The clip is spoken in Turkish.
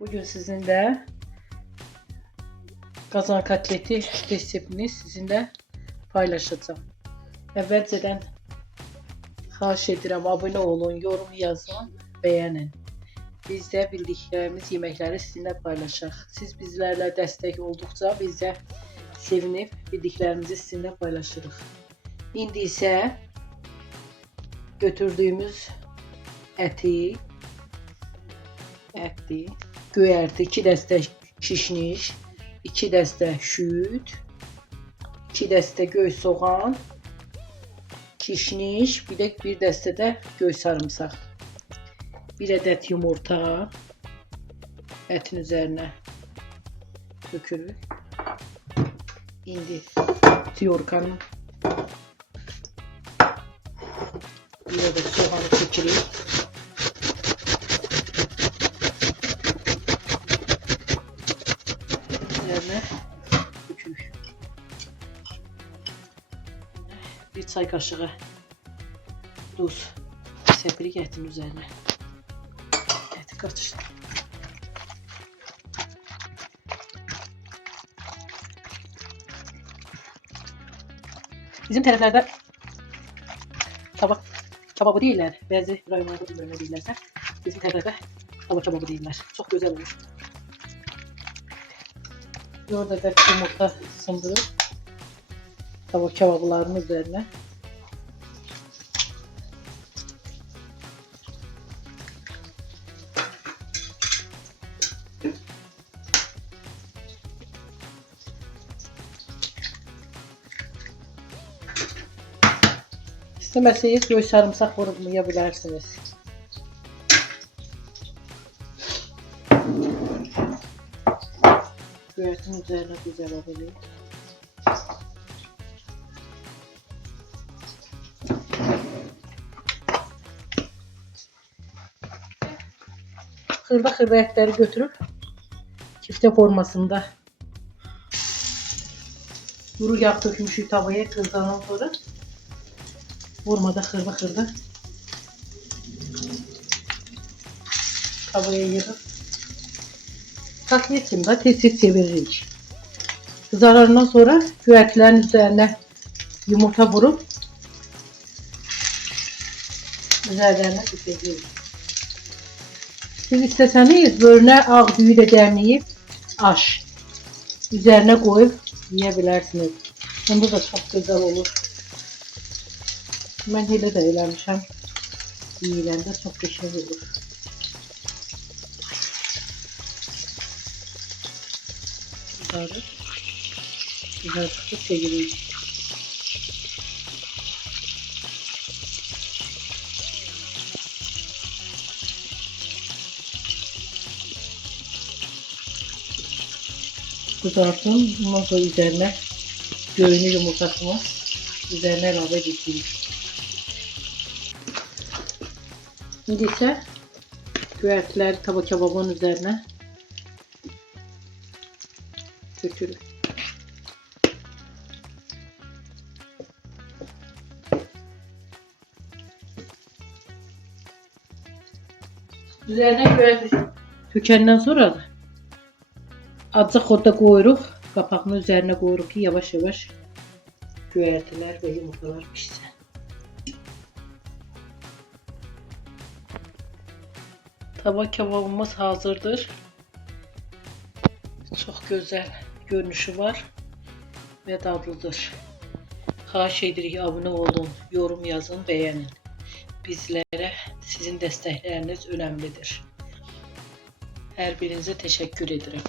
Bugün sizinle kazan katleti reseptini sizinle paylaşacağım. Evvelceden xahiş edirəm, abone olun, yorum yazın, beğenin. Biz de bildiklerimiz yemekleri sizinle paylaşaq. Siz bizlerle destek oldukça biz de sevinip bildiklerimizi sizinle paylaşırıq. İndi ise götürdüğümüz eti, göyərti, 2 dəstə kişniş, 2 dəstə şüd, 2 dəstə göy soğan, kişniş, bir de bir dəstə də göy sarımsaq. 1 adet yumurta etin üzerine dökülür. İndi tiyorkanın bir adet soğanı çekilir. Üzerine dökülür. Bir çay kaşığı tuz sepirik etin üzerine. Eti karıştır. Bizim taraflarda tava kebabı değiller. Bazı rayonlarda böyle değillerse bizim taraflarda tava kebabı değiller. Çok güzel olur. Orada da yumurta sındırıp tava kebaplarının üzerine İstemezseniz göy sarımsak vurmayabilirsiniz. Göğertin üzerine güzel oluyor. Hırda etleri götürüp kifte formasında kuru yağ dökmüşük tavaya kızarana sonra vurmada hırda tavaya yığıp tatlıyetinde tez çeviririk. Kızarlarından sonra güvertlerin üzerine yumurta vurup üzerlerine süpürüyoruz. Siz isteseniz bölüne ağ düğü de demleyip aş üzerine koyup yiyebilirsiniz. Onda da çok güzel olur. Ben hele de eləmişəm. Yiyiləndə çox qəşəng olur. Kızardıqda çeviririk. Kızartın. Bundan sonra üzerine göğünü yumurtasını üzerine ilave ediyoruz. Şimdi ise güvertileri tava kebabının üzerine dökülür. Üzerine güverti dökenden sonra da azıcık orada koyuruq, kapağını üzerine koyuruq ki yavaş yavaş güvertiler ve yumurtalar pişsin. Tava kebabımız hazırdır. Çok güzel görünüşü var ve dadlıdır. Xahiş edirik abone olun, yorum yazın, beğenin. Bizlere sizin destekleriniz önemlidir. Her birinize teşekkür ederim.